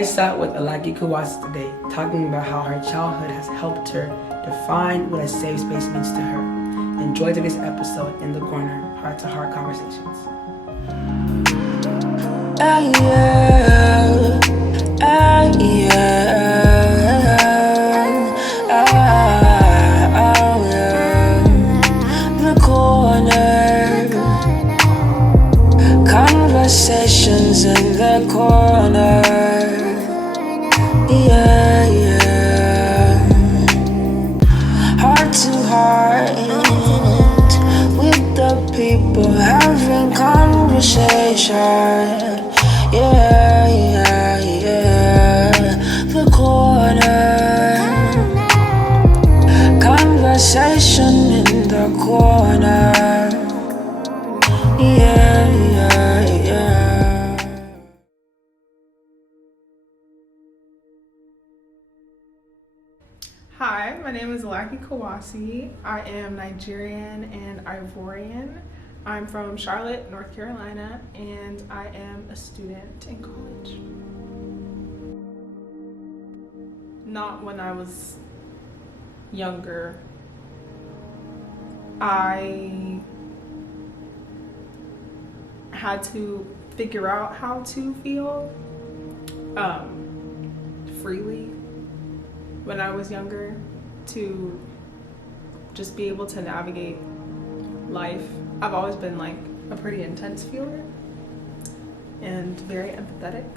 I sat with Alaki Kouassi today, talking about how her childhood has helped her define what a safe space means to her. Enjoy today's episode in the corner, heart-to-heart conversations. The corner, conversations in the corner. Heart to heart with the people having conversation. The corner, conversation in the corner. Hi, my name is Alaki Kouassi. I am Nigerian and Ivorian. I'm from Charlotte, North Carolina, and I am a student in college. Not when I was younger. I had to figure out how to feel freely when I was younger, to just be able to navigate life. I've always been like a pretty intense feeler and very empathetic.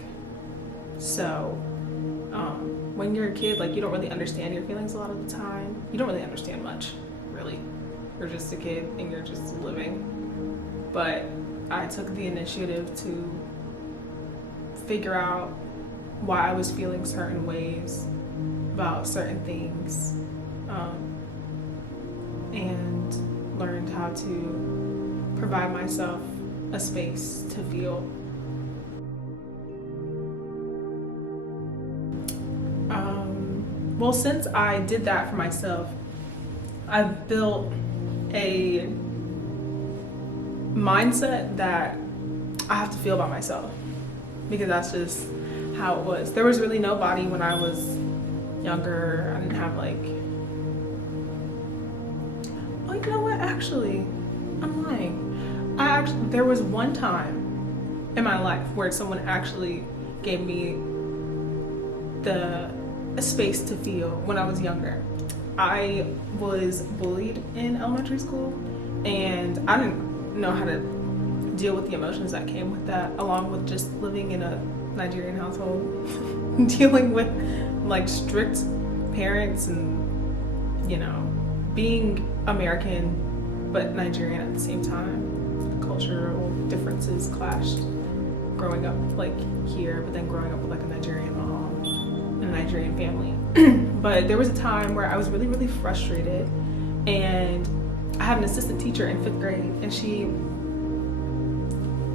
So when you're a kid, like, you don't really understand your feelings a lot of the time. You don't really understand much, really. You're just a kid and you're just living. But I took the initiative to figure out why I was feeling certain ways about certain things, and learned how to provide myself a space to feel. Well, since I did that for myself, I've built a mindset that I have to feel about myself, because that's just how it was. There was really nobody when I was younger. I didn't have you know what, actually, I'm lying. There was one time in my life where someone actually gave me a space to feel when I was younger. I was bullied in elementary school, and I didn't know how to deal with the emotions that came with that, along with just living in a Nigerian household, dealing with like strict parents and, you know, being American but Nigerian at the same time. Cultural differences clashed growing up like here, but then growing up with like a Nigerian mom and a Nigerian family. But there was a time where I was really, really frustrated, and I had an assistant teacher in 5th grade, and she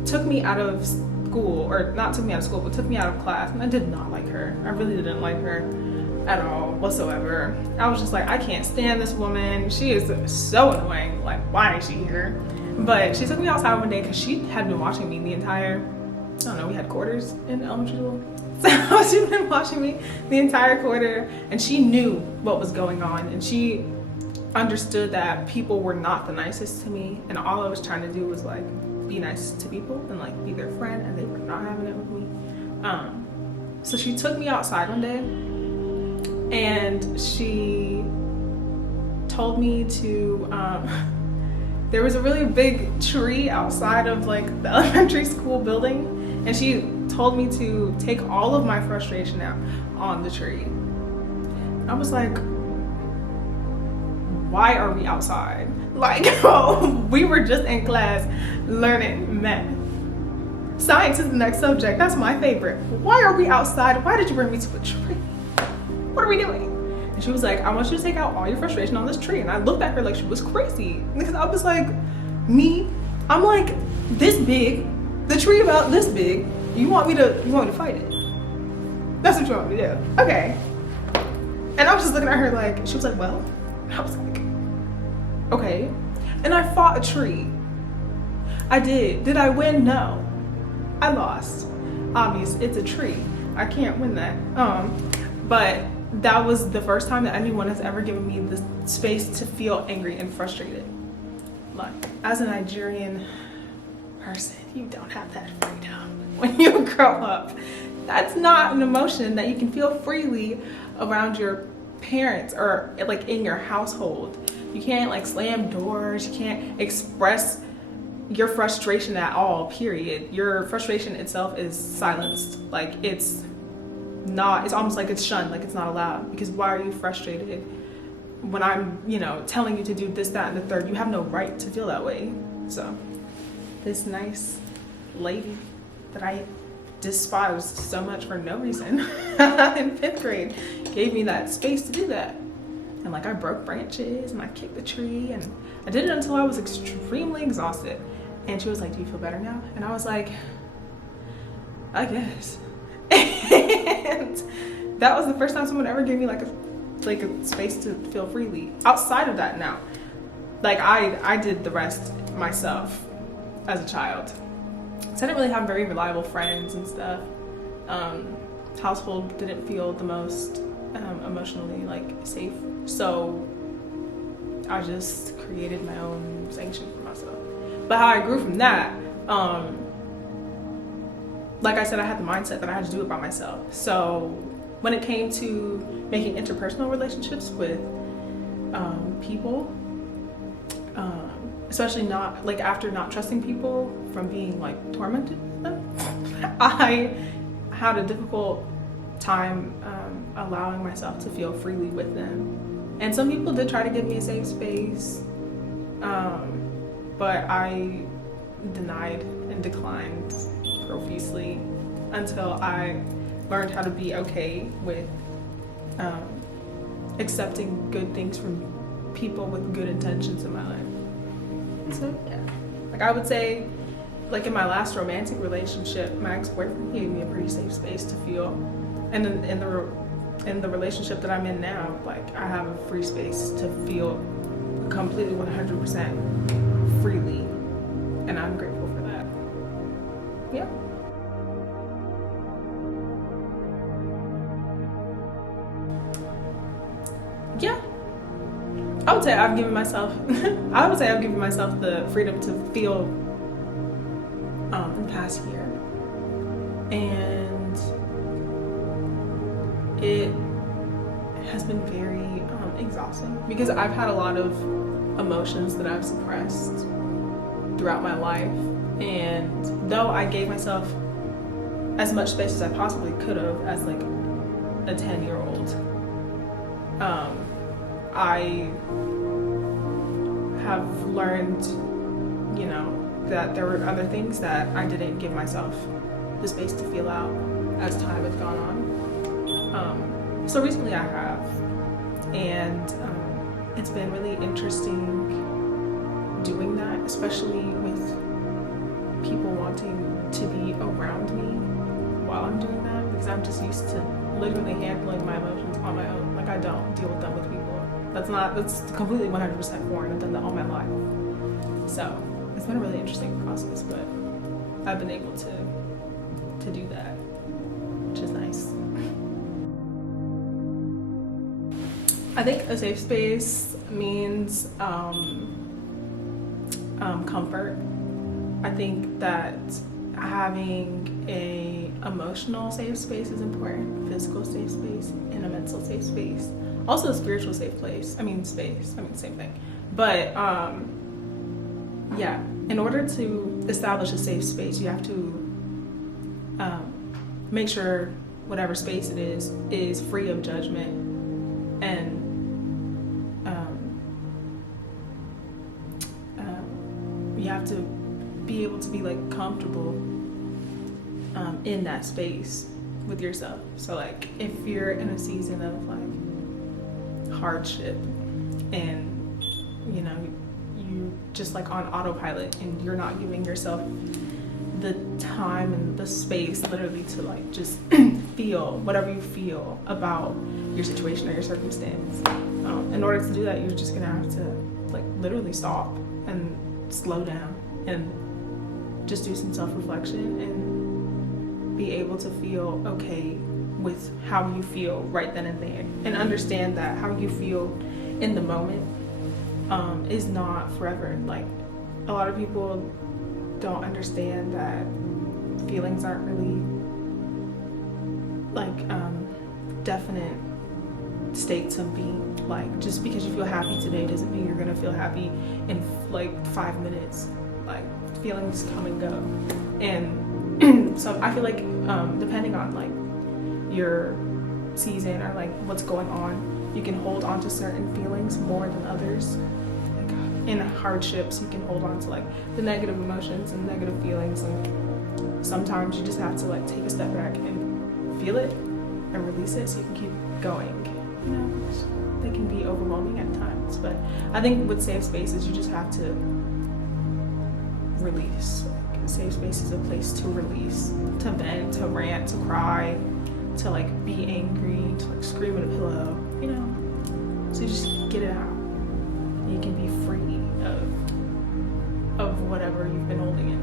took me out of school, or not took me out of school, but took me out of class, and I did not like her. I really didn't like her at all whatsoever. I was just like, I can't stand this woman. She is so annoying. Like, why is she here? But she took me outside one day because she had been watching me the entire, I don't know, we had quarters in elementary school. So she'd been watching me the entire quarter, and she knew what was going on, and she understood that people were not the nicest to me, and all I was trying to do was like be nice to people and like be their friend, and they were not having it with me. So she took me outside one day, and she told me to there was a really big tree outside of like the elementary school building, and she told me to take all of my frustration out on the tree. I was like, why are we outside? Like, we were just in class learning math. Science is the next subject. That's my favorite. Why are we outside? Why did you bring me to a tree? What are we doing? And she was like, I want you to take out all your frustration on this tree. And I looked at her like she was crazy, because I was like, I'm like this big, the tree about this big. You want me to fight it? That's what you want me to do. Okay. And I was just looking at her like, she was like, well, and I was like, okay. And I fought a tree. I did. Did I win? No. I lost. Obvious, it's a tree. I can't win that. But that was the first time that anyone has ever given me the space to feel angry and frustrated. Like, as a Nigerian person, you don't have that freedom when you grow up. That's not an emotion that you can feel freely around your parents or like in your household. You can't like slam doors, you can't express your frustration at all, period. Your frustration itself is silenced. Like it's almost like it's shunned, like it's not allowed. Because why are you frustrated when I'm, telling you to do this, that, and the third? You have no right to feel that way. So this nice lady that I despised so much for no reason in 5th grade gave me that space to do that. And like I broke branches and I kicked the tree, and I did it until I was extremely exhausted. And she was like, "Do you feel better now?" And I was like, "I guess." And that was the first time someone ever gave me like a space to feel freely. Outside of that, now, like I did the rest myself as a child. So I didn't really have very reliable friends and stuff. Household didn't feel the most emotionally like safe. So I just created my own sanction for myself. But how I grew from that, like I said, I had the mindset that I had to do it by myself. So when it came to making interpersonal relationships with people, especially not like after not trusting people from being like tormented with them, I had a difficult time allowing myself to feel freely with them. And some people did try to give me a safe space, but I denied and declined profusely until I learned how to be okay with accepting good things from people with good intentions in my life. So yeah, like I would say, like in my last romantic relationship, my ex-boyfriend gave me a pretty safe space to feel, and in the relationship that I'm in now, like I have a free space to feel completely 100% freely, and I'm grateful for that. Yeah. Yeah. I would say I've given myself the freedom to feel in the past year, and it has been very exhausting because I've had a lot of emotions that I've suppressed throughout my life, and though I gave myself as much space as I possibly could have as like a 10-year-old, I have learned, that there were other things that I didn't give myself the space to feel out as time had gone on. So recently I have, and it's been really interesting doing that, especially with people wanting to be around me while I'm doing that, because I'm just used to literally handling my emotions on my own. Like I don't deal with them with people. That's completely 100% foreign. I've done that all my life. So it's been a really interesting process, but I've been able to do that, which is nice. I think a safe space means comfort. I think that having a emotional safe space is important, physical safe space, and a mental safe space. Also a spiritual safe space. Same thing. But yeah, in order to establish a safe space, you have to make sure whatever space it is free of judgment, and you have to be able to be like comfortable in that space with yourself. So like if you're in a season of like hardship and you just like on autopilot and you're not giving yourself the time and the space literally to like just feel whatever you feel about your situation or your circumstance, in order to do that you're just gonna have to like literally stop and slow down and just do some self-reflection and be able to feel okay with how you feel right then and there, and understand that how you feel in the moment is not forever. Like, a lot of people don't understand that feelings aren't really like definite states of being. Like, just because you feel happy today doesn't mean you're gonna feel happy in like 5 minutes. Like, feelings come and go, and so I feel like depending on like your season or like what's going on, you can hold on to certain feelings more than others. Like, in hardships, you can hold on to like the negative emotions and negative feelings, and sometimes you just have to like take a step back and feel it and release it so you can keep going. You know, they can be overwhelming at times, but I think with safe spaces, you just have to release. Like, a safe space is a place to release, to vent, to rant, to cry, to like be angry, to like scream at a pillow, you know. So you just get it out. You can be free of whatever you've been holding in.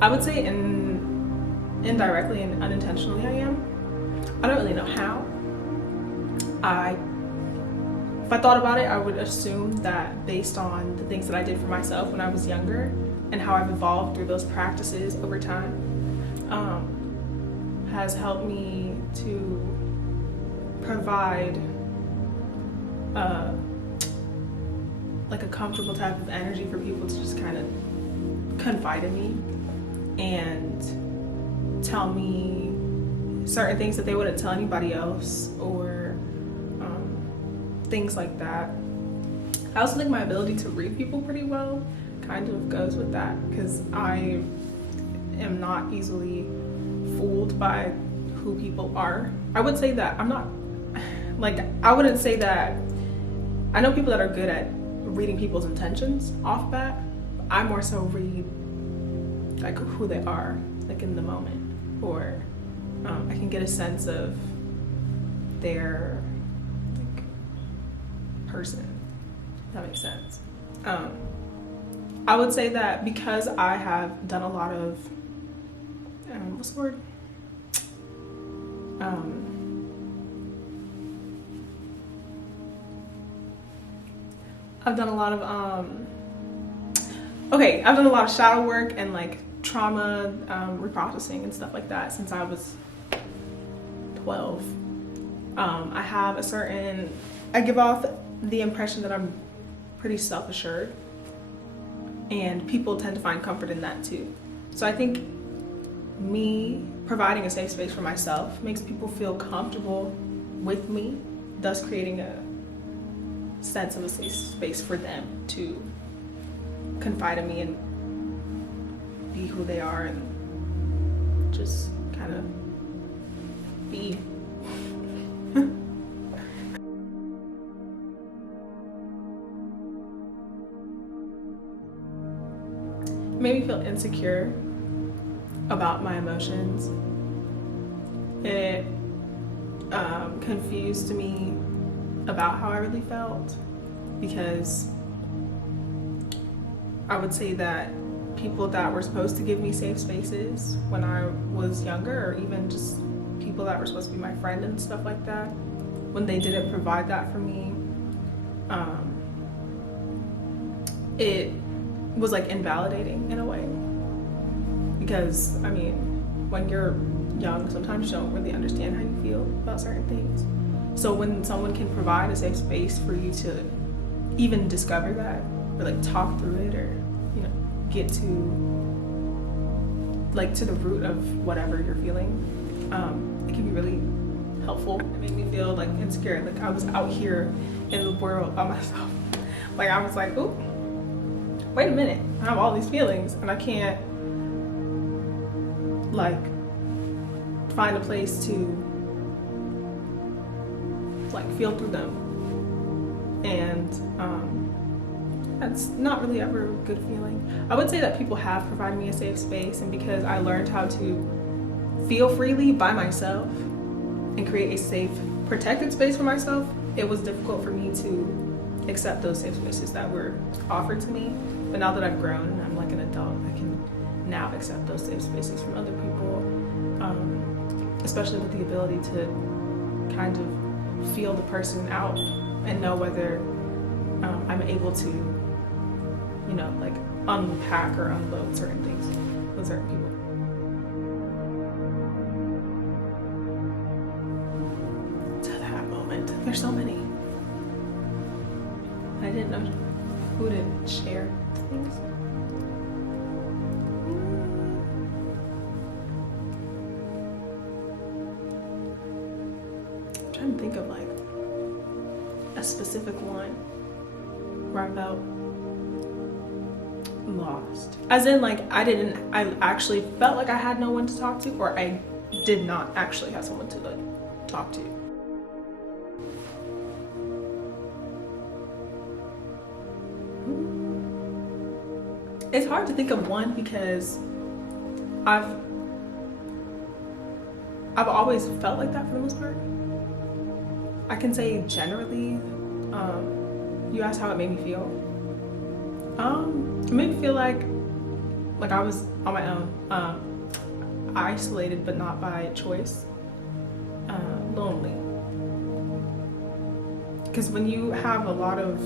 I would say indirectly and unintentionally I am. I don't really know how. If I thought about it, I would assume that based on the things that I did for myself when I was younger and how I've evolved through those practices over time, has helped me to provide like a comfortable type of energy for people to just kind of confide in me and tell me certain things that they wouldn't tell anybody else, or things like that. I also think my ability to read people pretty well kind of goes with that, because I am not easily fooled by who people are. I would say that I'm not, like, I wouldn't say that, I know people that are good at reading people's intentions off bat. I more so read like who they are, like in the moment, or I can get a sense of their like person, if that makes sense. I would say that because I have done a lot of what's the word? I've done a lot of I've done a lot of shadow work and like trauma reprocessing and stuff like that since I was 12. I give off the impression that I'm pretty self-assured, and people tend to find comfort in that too. So I think me providing a safe space for myself makes people feel comfortable with me, thus creating a sense of a safe space for them to confide in me and be who they are and just kind of be. It made me feel insecure about my emotions. It confused me about how I really felt, because I would say that people that were supposed to give me safe spaces when I was younger, or even just people that were supposed to be my friend and stuff like that, when they didn't provide that for me, it was like invalidating in a way. Because I mean, when you're young, sometimes you don't really understand how you feel about certain things. So when someone can provide a safe space for you to even discover that, or like talk through it, or you know, get to the root of whatever you're feeling, it can be really helpful. It made me feel like insecure, like I was out here in the world by myself. Like I was like, ooh, wait a minute, I have all these feelings and I can't like find a place to like feel through them, and that's not really ever a good feeling. I would say that people have provided me a safe space, and because I learned how to feel freely by myself and create a safe, protected space for myself, it was difficult for me to accept those safe spaces that were offered to me. But now that I've grown and I'm like an adult, I can now accept those safe spaces from other people, especially with the ability to kind of feel the person out and know whether I'm able to, you know, like unpack or unload certain things with certain people. To that moment, there's so many. I didn't know who to share things. I'm trying to think of like a specific one where I felt lost. As in, like, I actually felt like I had no one to talk to, or I did not actually have someone to like talk to. It's hard to think of one because I've always felt like that for the most part. I can say generally, you asked how it made me feel. It made me feel like I was on my own, isolated but not by choice, lonely. Because when you have a lot of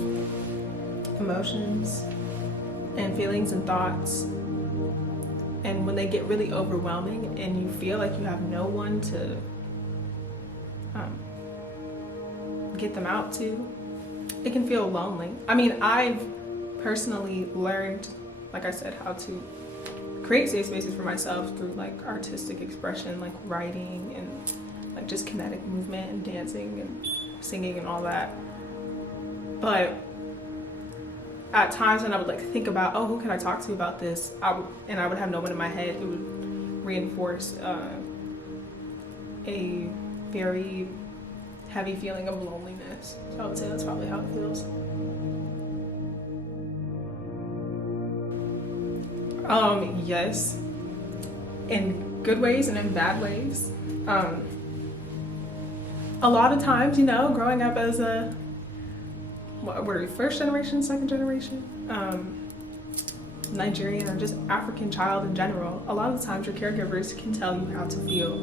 emotions and feelings and thoughts, and when they get really overwhelming and you feel like you have no one to get them out to, it can feel lonely. I mean, I've personally learned, like I said, how to create safe spaces for myself through like artistic expression, like writing and like just kinetic movement and dancing and singing and all that. But at times when I would like think about, oh, who can I talk to about this? I would have no one in my head. It would reinforce a very heavy feeling of loneliness. So I would say that's probably how it feels. Yes, in good ways and in bad ways. A lot of times, you know, growing up as a, what are we, first generation, second generation, Nigerian or just African child in general, a lot of the times your caregivers can tell you how to feel.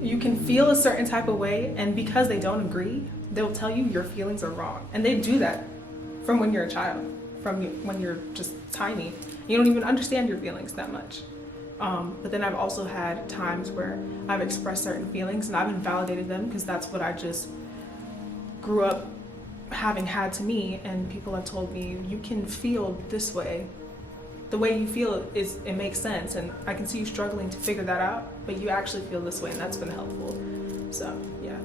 You can feel a certain type of way, and because they don't agree, they'll tell you your feelings are wrong. And they do that from when you're a child, when you're just tiny. You don't even understand your feelings that much. But then I've also had times where I've expressed certain feelings and I've invalidated them because that's what I just grew up having had to me, and people have told me, you can feel this way. The way you feel it makes sense, and I can see you struggling to figure that out, but you actually feel this way, and that's been helpful. So, yeah.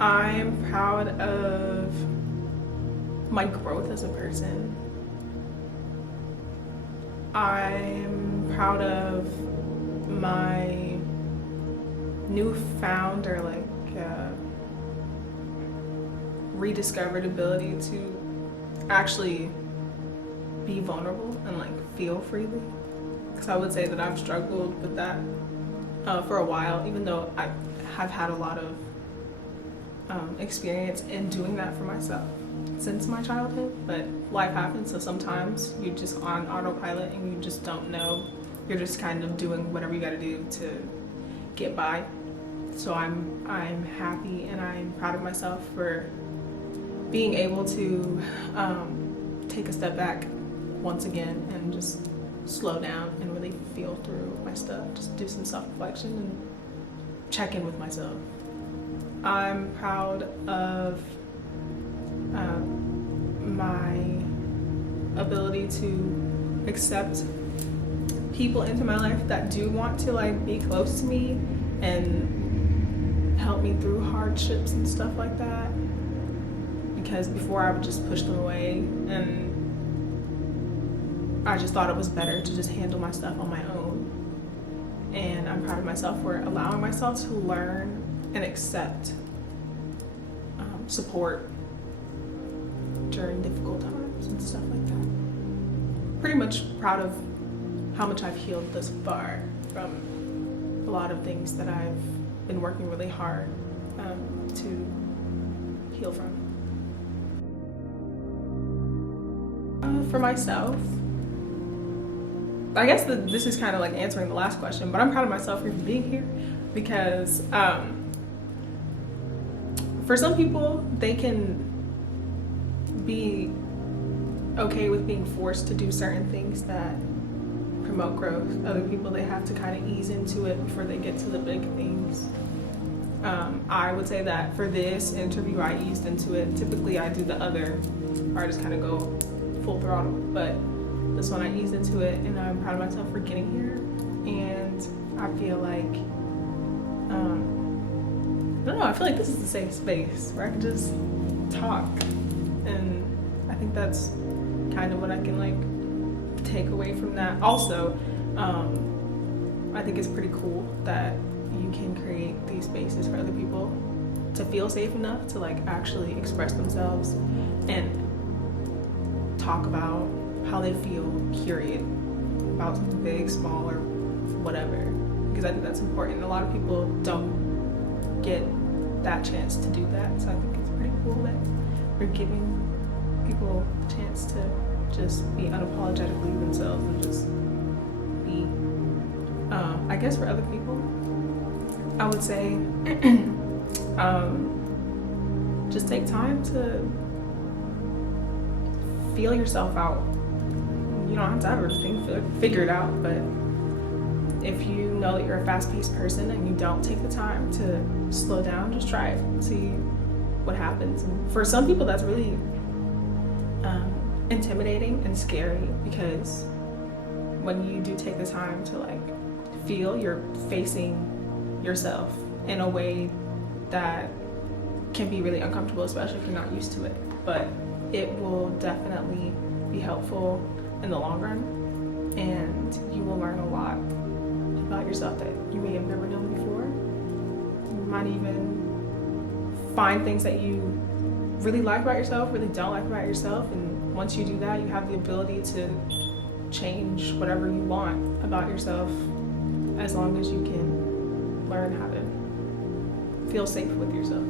I'm proud of my growth as a person. I'm proud of my newfound or like rediscovered ability to actually be vulnerable and like feel freely. Because I would say that I've struggled with that for a while, even though I have had a lot of experience in doing that for myself since my childhood. But life happens, so sometimes you're just on autopilot and you just don't know. You're just kind of doing whatever you got to do to get by. So I'm happy and I'm proud of myself for being able to take a step back once again and just slow down and really feel through my stuff. Just do some self-reflection and check in with myself. I'm proud of my ability to accept people into my life that do want to like be close to me and help me through hardships and stuff like that. Because before I would just push them away, and I just thought it was better to just handle my stuff on my own. And I'm proud of myself for allowing myself to learn and accept support during difficult times and stuff like that. Pretty much proud of how much I've healed thus far from a lot of things that I've been working really hard to heal from. For myself, I guess this is kind of like answering the last question, but I'm proud of myself for being here because for some people, they can be okay with being forced to do certain things that promote growth. Other people, they have to kind of ease into it before they get to the big things. I would say that for this interview, I eased into it. Typically, I do the other, or I just kind of go full throttle. But this one, I eased into it, and I'm proud of myself for getting here. And I feel like, I don't know, I feel like this is a safe space where I can just talk. And I think that's kind of what I can like take away from that. Also, I think it's pretty cool that you can create these spaces for other people to feel safe enough to like actually express themselves and talk about how they feel, period, about something big, small, or whatever, because I think that's important. A lot of people don't get that chance to do that, so I think it's pretty cool that we're giving people the chance to just be unapologetically themselves and just be. I guess for other people, I would say just take time to feel yourself out. You don't have to have everything figured out, but if you know that you're a fast-paced person and you don't take the time to slow down, just try it and see what happens. And for some people, that's really intimidating and scary, because when you do take the time to like feel, you're facing yourself in a way that can be really uncomfortable, especially if you're not used to it. But it will definitely be helpful in the long run, and you will learn a lot about yourself that you may have never known before. You might even find things that you really like about yourself, really don't like about yourself, and once you do that, you have the ability to change whatever you want about yourself, as long as you can learn how to feel safe with yourself.